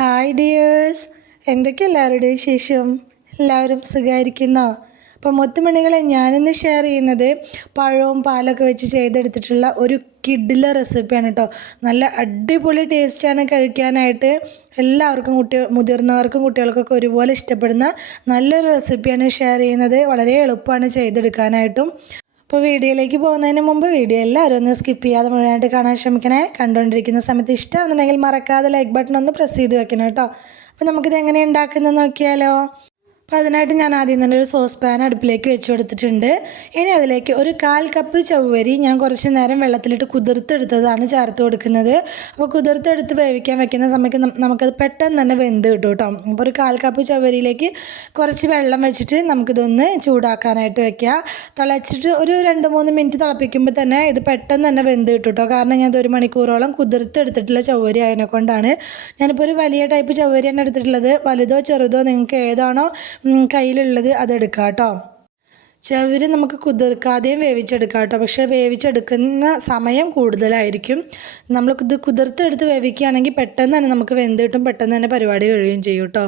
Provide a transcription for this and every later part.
Hi dears, എന്തൊക്കെ എല്ലാവരുടെയും വിശേഷം? എല്ലാവരും സുഖമായിരിക്കുന്നോ? അപ്പോൾ മുത്തുമണികളെ, ഞാനിന്ന് ഷെയർ ചെയ്യുന്നത് പഴവും പാലൊക്കെ വെച്ച് ചെയ്തെടുത്തിട്ടുള്ള ഒരു കിഡിലെ റെസിപ്പിയാണ് കേട്ടോ. നല്ല അടിപൊളി ടേസ്റ്റാണ് കഴിക്കാനായിട്ട്. എല്ലാവർക്കും മുതിർന്നവർക്കും കുട്ടികൾക്കൊക്കെ ഒരുപോലെ ഇഷ്ടപ്പെടുന്ന നല്ലൊരു റെസിപ്പിയാണ് ഷെയർ ചെയ്യുന്നത്. വളരെ എളുപ്പമാണ് ചെയ്തെടുക്കാനായിട്ടും. അപ്പോൾ വീഡിയോയിലേക്ക് പോകുന്നതിന് മുമ്പ് വീഡിയോ എല്ലാവരും ഒന്ന് സ്കിപ്പ് ചെയ്യാതെ മുഴുവനായിട്ട് കാണാൻ ശ്രമിക്കണേ. കണ്ടുകൊണ്ടിരിക്കുന്ന സമയത്ത് ഇഷ്ടമാണെന്നുണ്ടെങ്കിൽ മറക്കാതെ ലൈക്ക് ബട്ടൺ ഒന്ന് പ്രസ് ചെയ്ത് വെക്കണം കേട്ടോ. അപ്പോൾ നമുക്കിത് എങ്ങനെ ഉണ്ടാക്കുന്നത് നോക്കിയാലോ. അപ്പോൾ അതിനായിട്ട് ഞാൻ ആദ്യം തന്നെ ഒരു സോസ് പാൻ അടുപ്പിലേക്ക് വെച്ച് കൊടുത്തിട്ടുണ്ട്. ഇനി അതിലേക്ക് ഒരു 1/4 കപ്പ് ചവ്വരി ഞാൻ കുറച്ച് നേരം വെള്ളത്തിലിട്ട് കുതിർത്തെടുത്തതാണ് ചേർത്ത് കൊടുക്കുന്നത്. അപ്പോൾ കുതിർത്തെടുത്ത് വേവിക്കാൻ വെക്കുന്ന സമയത്ത് നമുക്കത് പെട്ടെന്ന് തന്നെ വെന്ത് കിട്ടും കേട്ടോ. അപ്പോൾ ഒരു 1/4 കപ്പ് ചവ്വരിയിലേക്ക് കുറച്ച് വെള്ളം വെച്ചിട്ട് നമുക്കിതൊന്ന് ചൂടാക്കാനായിട്ട് വെക്കുക. തിളച്ചിട്ട് ഒരു 2-3 മിനിറ്റ് തിളപ്പിക്കുമ്പോൾ തന്നെ ഇത് പെട്ടെന്ന് തന്നെ വെന്ത് കിട്ടും കേട്ടോ. കാരണം ഞാൻ 1 മണിക്കൂറോളം കുതിർത്തെടുത്തിട്ടുള്ള ചവ്വരി അതിനെ കൊണ്ടാണ്. ഞാനിപ്പോൾ ഒരു വലിയ ടൈപ്പ് ചവ്വരിയാണ് എടുത്തിട്ടുള്ളത്. വലുതോ ചെറുതോ നിങ്ങൾക്ക് ഏതാണോ കയ്യിലുള്ളത് അതെടുക്കാം കേട്ടോ. ചവ്വരി നമുക്ക് കുതിർക്കാതെയും വേവിച്ചെടുക്കാം കേട്ടോ. പക്ഷേ വേവിച്ചെടുക്കുന്ന സമയം കൂടുതലായിരിക്കും. നമ്മളിത് കുതിർത്തെടുത്ത് വേവിക്കുകയാണെങ്കിൽ പെട്ടെന്ന് തന്നെ നമുക്ക് വെന്ത് കിട്ടും, പെട്ടെന്ന് തന്നെ പരിപാടി കഴിയുകയും ചെയ്യും കേട്ടോ.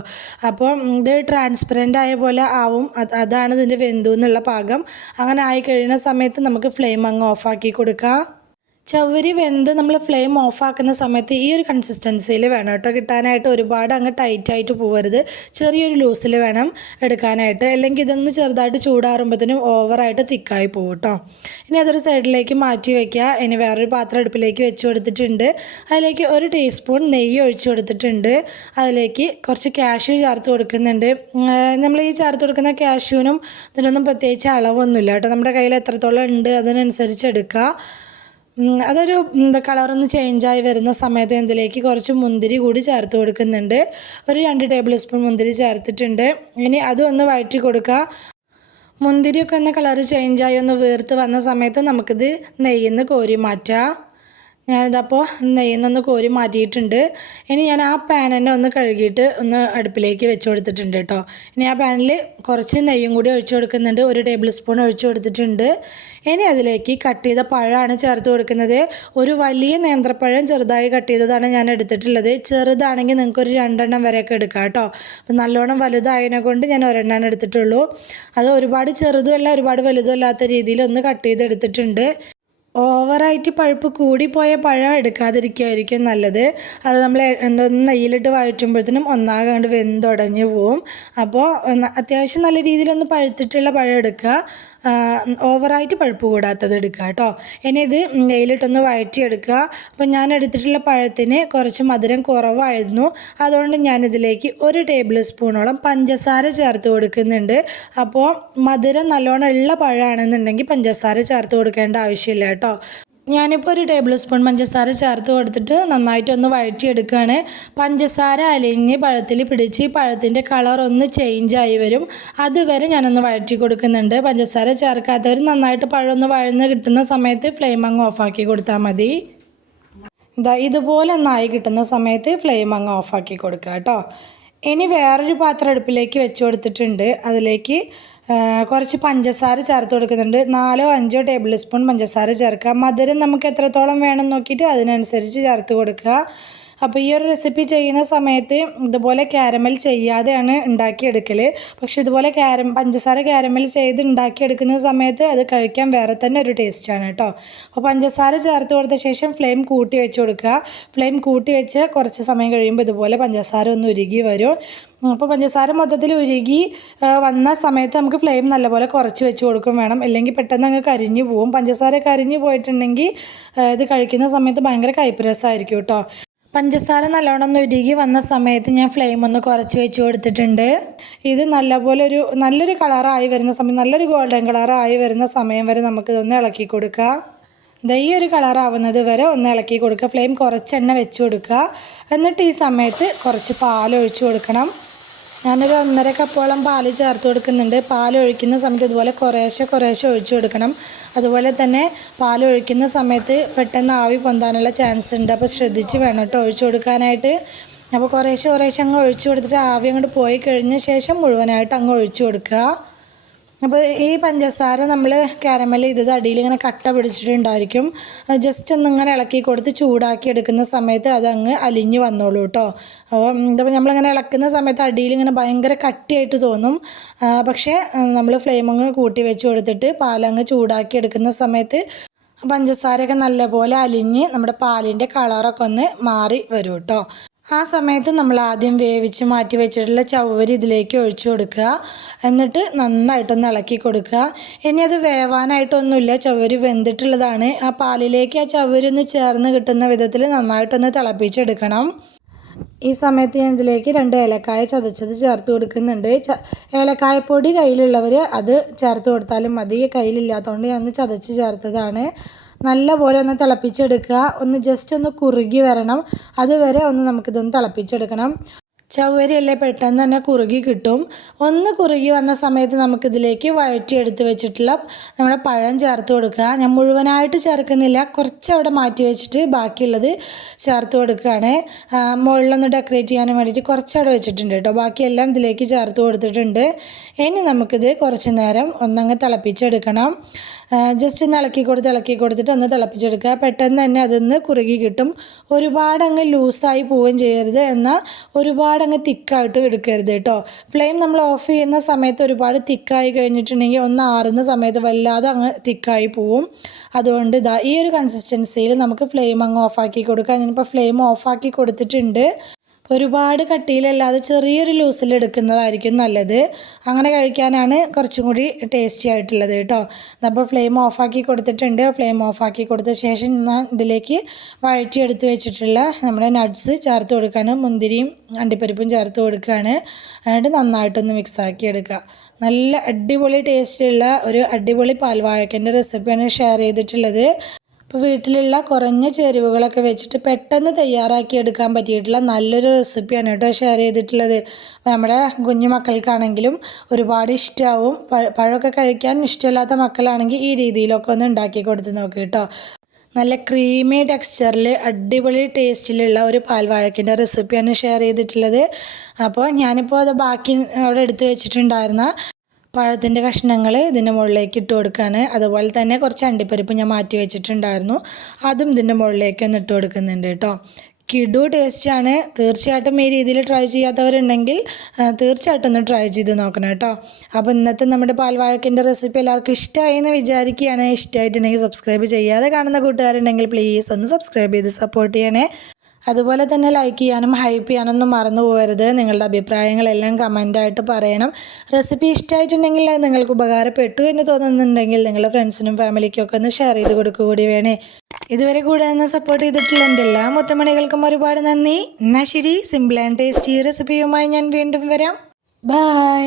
അപ്പോൾ ഇത് ട്രാൻസ്പെറൻ്റ് ആയ പോലെ ആവും. അതാണ് ഇതിൻ്റെ വെന്തു എന്നുള്ള പാകം. അങ്ങനെ ആയി കഴിയുന്ന സമയത്ത് നമുക്ക് ഫ്ലെയിം അങ്ങ് ഓഫാക്കി കൊടുക്കാം. ചവ്വരി വെന്ത് നമ്മൾ ഫ്ലെയിം ഓഫാക്കുന്ന സമയത്ത് ഈ ഒരു കൺസിസ്റ്റൻസിയിൽ വേണം കേട്ടോ കിട്ടാനായിട്ട്. ഒരുപാട് അങ്ങ് ടൈറ്റായിട്ട് പോകരുത്, ചെറിയൊരു ലൂസിൽ വേണം എടുക്കാനായിട്ട്. അല്ലെങ്കിൽ ഇതൊന്ന് ചെറുതായിട്ട് ചൂടാറുമ്പോഴത്തേനും ഓവറായിട്ട് തിക്കായി പോകും കേട്ടോ. ഇനി അതൊരു സൈഡിലേക്ക് മാറ്റി വയ്ക്കുക. ഇനി വേറൊരു പാത്രം അടുപ്പിലേക്ക് വെച്ച് കൊടുത്തിട്ടുണ്ട്. അതിലേക്ക് 1 ടീസ്പൂൺ നെയ്യ് ഒഴിച്ച് കൊടുത്തിട്ടുണ്ട്. അതിലേക്ക് കുറച്ച് കാഷ്യൂ ചേർത്ത് കൊടുക്കുന്നുണ്ട്. നമ്മൾ ഈ ചേർത്ത് കൊടുക്കുന്ന കാഷ്യൂവിനും ഇതിനൊന്നും പ്രത്യേകിച്ച് അളവൊന്നുമില്ല കേട്ടോ. നമ്മുടെ കയ്യിൽ എത്രത്തോളം ഉണ്ട് അതിനനുസരിച്ച് എടുക്കുക. അതൊരു കളറൊന്ന് ചേഞ്ചായി വരുന്ന സമയത്ത് ഇതിലേക്ക് കുറച്ച് മുന്തിരി കൂടി ചേർത്ത് കൊടുക്കുന്നുണ്ട്. ഒരു 2 ടേബിൾ സ്പൂൺ മുന്തിരി ചേർത്തിട്ടുണ്ട്. ഇനി അതൊന്ന് വഴറ്റി കൊടുക്കുക. മുന്തിരിയൊക്കെ ഒന്ന് കളറ് ചേഞ്ചായി ഒന്ന് വീർത്ത് വന്ന സമയത്ത് നമുക്കിത് നെയ്യിൽ നിന്ന് കോരി മാറ്റാം. ഞാനിതപ്പോൾ നെയ്യിൽ നിന്നൊന്ന് കോരി മാറ്റിയിട്ടുണ്ട്. ഇനി ഞാൻ ആ പാൻ തന്നെ ഒന്ന് കഴുകിയിട്ട് ഒന്ന് അടുപ്പിലേക്ക് വെച്ച് കൊടുത്തിട്ടുണ്ട് കേട്ടോ. ഇനി ആ പാനിൽ കുറച്ച് നെയ്യും കൂടി ഒഴിച്ച് കൊടുക്കുന്നുണ്ട്. 1 ടേബിൾ സ്പൂൺ ഒഴിച്ച് കൊടുത്തിട്ടുണ്ട്. ഇനി അതിലേക്ക് കട്ട് ചെയ്ത പഴമാണ് ചേർത്ത് കൊടുക്കുന്നത്. ഒരു വലിയ നേന്ത്രപ്പഴം ചെറുതായി കട്ട് ചെയ്തതാണ് ഞാൻ എടുത്തിട്ടുള്ളത്. ചെറുതാണെങ്കിൽ നിങ്ങൾക്കൊരു 2 എണ്ണം വരെയൊക്കെ എടുക്കാം കേട്ടോ. അപ്പം നല്ലോണം വലുതായതിനെ കൊണ്ട് ഞാൻ 1 എണ്ണം എടുത്തിട്ടുള്ളൂ. അത് ഒരുപാട് ചെറുതുമല്ല ഒരുപാട് വലുതും അല്ലാത്ത രീതിയിൽ ഒന്ന് കട്ട് ചെയ്തെടുത്തിട്ടുണ്ട്. ഓവറായിട്ട് പഴുപ്പ് കൂടിപ്പോയ പഴം എടുക്കാതിരിക്കുകയായിരിക്കും നല്ലത്. അത് നമ്മൾ എന്തോന്ന് നെയ്യിലിട്ട് വഴറ്റുമ്പോഴത്തേനും ഒന്നാകണ്ട് വെന്തുടഞ്ഞു പോവും. അപ്പോൾ അത്യാവശ്യം നല്ല രീതിയിലൊന്ന് പഴുത്തിട്ടുള്ള പഴം എടുക്കുക, ഓവറായിട്ട് പഴുപ്പ് കൂടാത്തത് എടുക്കുക കേട്ടോ. ഇനി ഇത് നെയ്യിലിട്ടൊന്ന് വഴറ്റിയെടുക്കുക. അപ്പോൾ ഞാൻ എടുത്തിട്ടുള്ള പഴത്തിന് കുറച്ച് മധുരം കുറവായിരുന്നു. അതുകൊണ്ട് ഞാനിതിലേക്ക് 1 ടേബിൾ സ്പൂണോളം പഞ്ചസാര ചേർത്ത് കൊടുക്കുന്നുണ്ട്. അപ്പോൾ മധുരം നല്ലോണം ഉള്ള പഴമാണെന്നുണ്ടെങ്കിൽ പഞ്ചസാര ചേർത്ത് കൊടുക്കേണ്ട ആവശ്യമില്ല കേട്ടോ. ഞാനിപ്പോൾ 1 ടേബിൾ സ്പൂൺ പഞ്ചസാര ചേർത്ത് കൊടുത്തിട്ട് നന്നായിട്ടൊന്ന് വഴറ്റിയെടുക്കുകയാണ്. പഞ്ചസാര അലിഞ്ഞ് പഴത്തിൽ പിടിച്ച് പഴത്തിൻ്റെ കളർ ഒന്ന് ചേഞ്ചായി വരും. അതുവരെ ഞാനൊന്ന് വഴറ്റി കൊടുക്കുന്നുണ്ട്. പഞ്ചസാര ചേർക്കാത്തവർ നന്നായിട്ട് പഴം ഒന്ന് വഴന്ന് കിട്ടുന്ന സമയത്ത് ഫ്ലെയിം അങ്ങ് ഓഫാക്കി കൊടുത്താൽ മതി. ഇതുപോലെ ഒന്നായി കിട്ടുന്ന സമയത്ത് ഫ്ലെയിം അങ്ങ് ഓഫാക്കി കൊടുക്കുക കേട്ടോ. ഇനി വേറൊരു പാത്രം അടുപ്പിലേക്ക് വെച്ച് കൊടുത്തിട്ടുണ്ട്. അതിലേക്ക് കുറച്ച് പഞ്ചസാര ചേർത്ത് കൊടുക്കുന്നുണ്ട്. 4-5 ടേബിൾ സ്പൂൺ പഞ്ചസാര ചേർക്കുക. മധുരം നമുക്ക് എത്രത്തോളം വേണം നോക്കിയിട്ട് അതിനനുസരിച്ച് ചേർത്ത് കൊടുക്കുക. അപ്പോൾ ഈ ഒരു റെസിപ്പി ചെയ്യുന്ന സമയത്ത് ഇതുപോലെ കാരമൽ ചെയ്യാതെയാണ് ഉണ്ടാക്കിയെടുക്കൽ. പക്ഷെ ഇതുപോലെ പഞ്ചസാര കാരമൽ ചെയ്ത് ഉണ്ടാക്കിയെടുക്കുന്ന സമയത്ത് അത് കഴിക്കാൻ വേറെ തന്നെ ഒരു ടേസ്റ്റാണ് കേട്ടോ. അപ്പോൾ പഞ്ചസാര ചേർത്ത് കൊടുത്ത ശേഷം ഫ്ലെയിം കൂട്ടി വെച്ച് കൊടുക്കുക. ഫ്ലെയിം കൂട്ടി വെച്ച് കുറച്ച് സമയം കഴിയുമ്പോൾ ഇതുപോലെ പഞ്ചസാര ഒന്ന് ഉരുകി വരും. അപ്പോൾ പഞ്ചസാര മൊത്തത്തിൽ ഉരുകി വന്ന സമയത്ത് നമുക്ക് ഫ്ലെയിം നല്ലപോലെ കുറച്ച് വെച്ച് കൊടുക്കും വേണം. അല്ലെങ്കിൽ പെട്ടെന്ന് അങ്ങ് കരിഞ്ഞു പോവും. പഞ്ചസാര കരിഞ്ഞു പോയിട്ടുണ്ടെങ്കിൽ ഇത് കഴിക്കുന്ന സമയത്ത് ഭയങ്കര കയ്പ്പ് രസമായിരിക്കും കേട്ടോ. പഞ്ചസാര നല്ലോണം ഒന്ന് ഉരുകി വന്ന സമയത്ത് ഞാൻ ഫ്ലെയിം ഒന്ന് കുറച്ച് വെച്ച് കൊടുത്തിട്ടുണ്ട്. ഇത് നല്ലൊരു കളറായി വരുന്ന സമയം, നല്ലൊരു ഗോൾഡൻ കളറായി വരുന്ന സമയം വരെ നമുക്കിതൊന്ന് ഇളക്കി കൊടുക്കുക. ഈ ഒരു കളറാവുന്നത് വരെ ഒന്ന് ഇളക്കി കൊടുക്കുക. ഫ്ലെയിം കുറച്ച് എണ്ണ വെച്ച് കൊടുക്കുക. എന്നിട്ട് ഈ സമയത്ത് കുറച്ച് പാൽ ഒഴിച്ച് കൊടുക്കണം. ഞാനൊരു 1.5 കപ്പോളം പാൽ ചേർത്ത് കൊടുക്കുന്നുണ്ട്. പാൽ ഒഴിക്കുന്ന സമയത്ത് ഇതുപോലെ കുറേശ്ശെ ഒഴിച്ചു കൊടുക്കണം. അതുപോലെ തന്നെ പാൽ ഒഴിക്കുന്ന സമയത്ത് പെട്ടെന്ന് ആവി പൊന്താനുള്ള ചാൻസ് ഉണ്ട്. അപ്പോൾ ശ്രദ്ധിച്ച് വേണം കേട്ടോ ഒഴിച്ചു കൊടുക്കാനായിട്ട്. അപ്പോൾ കുറേശ്ശെ അങ്ങ് ഒഴിച്ചു കൊടുത്തിട്ട് ആവി അങ്ങോട്ട് പോയി കഴിഞ്ഞ ശേഷം മുഴുവനായിട്ട് അങ്ങ് ഒഴിച്ചു കൊടുക്കുക. അപ്പോൾ ഈ പഞ്ചസാര നമ്മൾ കാരമൽ ചെയ്തത് അടിയിൽ ഇങ്ങനെ കട്ട പിടിച്ചിട്ടുണ്ടായിരിക്കും. ജസ്റ്റ് ഒന്നിങ്ങനെ ഇളക്കി കൊടുത്ത് ചൂടാക്കി എടുക്കുന്ന സമയത്ത് അതങ്ങ് അലിഞ്ഞ് വന്നോളൂ കേട്ടോ. അപ്പോൾ ഇതിപ്പോൾ നമ്മളിങ്ങനെ ഇളക്കുന്ന സമയത്ത് അടിയിൽ ഇങ്ങനെ ഭയങ്കര കട്ടിയായിട്ട് തോന്നും. പക്ഷേ നമ്മൾ ഫ്ലെയിം അങ്ങ് കൂട്ടി വെച്ച് കൊടുത്തിട്ട് പാലങ്ങ് ചൂടാക്കി എടുക്കുന്ന സമയത്ത് പഞ്ചസാരയൊക്കെ നല്ലപോലെ അലിഞ്ഞ് നമ്മുടെ പാലിൻ്റെ കളറൊക്കെ ഒന്ന് മാറി വരും കേട്ടോ. ആ സമയത്ത് നമ്മൾ ആദ്യം വേവിച്ച് മാറ്റി വെച്ചിട്ടുള്ള ചവ്വരി ഇതിലേക്ക് ഒഴിച്ചു കൊടുക്കുക. എന്നിട്ട് നന്നായിട്ടൊന്ന് ഇളക്കി കൊടുക്കുക. ഇനി അത് വേവാനായിട്ടൊന്നുമില്ല, ചവ്വരി വെന്തിട്ടുള്ളതാണ്. ആ പാലിലേക്ക് ആ ചവ്വരി ഒന്ന് ചേർന്ന് കിട്ടുന്ന വിധത്തിൽ നന്നായിട്ടൊന്ന് തിളപ്പിച്ചെടുക്കണം. ഈ സമയത്ത് ഞാൻ ഇതിലേക്ക് 2 ഏലക്കായ ചതച്ചത് ചേർത്ത് കൊടുക്കുന്നുണ്ട്. ഏലക്കായപ്പൊടി കയ്യിലുള്ളവർ അത് ചേർത്ത് കൊടുത്താലും മതി. കയ്യിലില്ലാത്തതുകൊണ്ട് ഞാൻ ചതച്ച് ചേർത്തതാണ്. നല്ലപോലെ ഒന്ന് തിളപ്പിച്ചെടുക്കുക. ഒന്ന് ജസ്റ്റ് ഒന്ന് കുറുകി വരണം. അതുവരെ ഒന്ന് നമുക്കിതൊന്ന് തിളപ്പിച്ചെടുക്കണം. ചവ്വരിയല്ലേ പെട്ടെന്ന് തന്നെ കുറുകി കിട്ടും. ഒന്ന് കുറുകി വന്ന സമയത്ത് നമുക്കിതിലേക്ക് വഴറ്റിയെടുത്ത് വെച്ചിട്ടുള്ള നമ്മുടെ പഴം ചേർത്ത് കൊടുക്കുക. ഞാൻ മുഴുവനായിട്ട് ചേർക്കുന്നില്ല, കുറച്ച് അവിടെ മാറ്റി വെച്ചിട്ട് ബാക്കിയുള്ളത് ചേർത്ത് കൊടുക്കുകയാണ്. മുകളിലൊന്ന് ഡെക്കറേറ്റ് ചെയ്യാൻ വേണ്ടിയിട്ട് കുറച്ചവിടെ വെച്ചിട്ടുണ്ട് കേട്ടോ. ബാക്കിയെല്ലാം ഇതിലേക്ക് ചേർത്ത് കൊടുത്തിട്ടുണ്ട്. ഇനി നമുക്കിത് കുറച്ച് നേരം ഒന്നങ്ങ് തിളപ്പിച്ചെടുക്കണം. ജസ്റ്റ് ഒന്ന് ഇളക്കി കൊടുത്തിട്ട് ഒന്ന് തിളപ്പിച്ചെടുക്കുക. പെട്ടെന്ന് തന്നെ അതൊന്ന് കുറുകി കിട്ടും. ഒരുപാടങ്ങ് ലൂസായി പോവുകയും ചെയ്യരുത്, എന്നാൽ ഒരുപാടങ്ങ് തിക്കായിട്ട് എടുക്കരുത് കേട്ടോ. ഫ്ലെയിം നമ്മൾ ഓഫ് ചെയ്യുന്ന സമയത്ത് ഒരുപാട് തിക്കായി കഴിഞ്ഞിട്ടുണ്ടെങ്കിൽ ഒന്ന് ആറുന്ന സമയത്ത് വല്ലാതെ അങ്ങ് തിക്കായി പോവും. അതുകൊണ്ട് ഈ ഒരു കൺസിസ്റ്റൻസിയിൽ നമുക്ക് ഫ്ലെയിം അങ്ങ് ഓഫാക്കി കൊടുക്കാം. ഞാനിപ്പോൾ ഫ്ലെയിം ഓഫാക്കി കൊടുത്തിട്ടുണ്ട്. ഒരുപാട് കട്ടിയിലല്ലാതെ ചെറിയൊരു ലൂസിൽ എടുക്കുന്നതായിരിക്കും നല്ലത്. അങ്ങനെ കഴിക്കാനാണ് കുറച്ചും കൂടി ടേസ്റ്റി ആയിട്ടുള്ളത് കേട്ടോ. അപ്പോൾ ഫ്ലെയിം ഓഫാക്കി കൊടുത്തിട്ടുണ്ട്. ഫ്ലെയിം ഓഫാക്കി കൊടുത്ത ശേഷം ഞാൻ ഇതിലേക്ക് വഴറ്റിയെടുത്ത് വെച്ചിട്ടുള്ള നമ്മുടെ നട്ട്സ് ചേർത്ത് കൊടുക്കുകയാണ്. മുന്തിരിയും അണ്ടിപ്പരിപ്പും ചേർത്ത് കൊടുക്കുകയാണ്. എന്നിട്ട് നന്നായിട്ടൊന്ന് മിക്സാക്കി എടുക്കുക. നല്ല അടിപൊളി ടേസ്റ്റുള്ള ഒരു അടിപൊളി പാൽവാഴക്കൻ്റെ റെസിപ്പിയാണ് ഷെയർ ചെയ്തിട്ടുള്ളത്. ഇപ്പോൾ വീട്ടിലുള്ള കുറഞ്ഞ ചേരുവകളൊക്കെ വെച്ചിട്ട് പെട്ടെന്ന് തയ്യാറാക്കി എടുക്കാൻ പറ്റിയിട്ടുള്ള നല്ലൊരു റെസിപ്പിയാണ് കേട്ടോ ഷെയർ ചെയ്തിട്ടുള്ളത്. നമ്മുടെ കുഞ്ഞു മക്കൾക്കാണെങ്കിലും ഒരുപാട് ഇഷ്ടമാവും. പഴമൊക്കെ കഴിക്കാൻ ഇഷ്ടമില്ലാത്ത മക്കളാണെങ്കിൽ ഈ രീതിയിലൊക്കെ ഒന്ന് ഉണ്ടാക്കി കൊടുത്ത് നോക്ക് കേട്ടോ. നല്ല ക്രീമി ടെക്സ്ചറിൽ അടിപൊളി ടേസ്റ്റിലുള്ള ഒരു പാൽവാഴക്കിൻ്റെ റെസിപ്പിയാണ് ഷെയർ ചെയ്തിട്ടുള്ളത്. അപ്പോൾ ഞാനിപ്പോൾ അത് ബാക്കി അവിടെ എടുത്ത് വെച്ചിട്ടുണ്ടായിരുന്ന പഴത്തിൻ്റെ കഷ്ണങ്ങൾ ഇതിൻ്റെ മുകളിലേക്ക് ഇട്ട് കൊടുക്കുകയാണ്. അതുപോലെ തന്നെ കുറച്ച് അണ്ടിപ്പരിപ്പ് ഞാൻ മാറ്റി വെച്ചിട്ടുണ്ടായിരുന്നു, അതും ഇതിൻ്റെ മുകളിലേക്ക് ഒന്ന് ഇട്ട് കൊടുക്കുന്നുണ്ട് കേട്ടോ. കിടു ടേസ്റ്റാണ്. തീർച്ചയായിട്ടും ഈ രീതിയിൽ ട്രൈ ചെയ്യാത്തവരുണ്ടെങ്കിൽ തീർച്ചയായിട്ടും ഒന്ന് ട്രൈ ചെയ്ത് നോക്കണം കേട്ടോ. അപ്പോൾ ഇന്നത്തെ നമ്മുടെ പാൽവാഴക്കിൻ്റെ റെസിപ്പി എല്ലാവർക്കും ഇഷ്ടമായി എന്ന് വിചാരിക്കുകയാണ്. ഇഷ്ടമായിട്ടുണ്ടെങ്കിൽ സബ്സ്ക്രൈബ് ചെയ്യാതെ കാണുന്ന കൂട്ടുകാരുണ്ടെങ്കിൽ പ്ലീസ് ഒന്ന് സബ്സ്ക്രൈബ് ചെയ്ത് സപ്പോർട്ട് ചെയ്യണേ. അതുപോലെ തന്നെ ലൈക്ക് ചെയ്യാനും ഹൈപ്പ് ചെയ്യാനൊന്നും മറന്നു പോകരുത്. നിങ്ങളുടെ അഭിപ്രായങ്ങളെല്ലാം കമൻ്റായിട്ട് പറയണം. റെസിപ്പി ഇഷ്ടമായിട്ടുണ്ടെങ്കിൽ നിങ്ങൾക്ക് ഉപകാരപ്പെട്ടു എന്ന് തോന്നുന്നുണ്ടെങ്കിൽ നിങ്ങളുടെ ഫ്രണ്ട്സിനും ഫാമിലിക്കും ഒക്കെ ഒന്ന് ഷെയർ ചെയ്ത് കൊടുക്കുക കൂടി വേണേ. ഇതുവരെ കൂടെ ഒന്ന് സപ്പോർട്ട് ചെയ്തിട്ടുള്ള എൻ്റെ എല്ലാ മുത്തമണികൾക്കും ഒരുപാട് നന്ദി. എന്നാൽ ശരി, സിമ്പിൾ ആൻഡ് ടേസ്റ്റി റെസിപ്പിയുമായി ഞാൻ വീണ്ടും വരാം. ബൈ.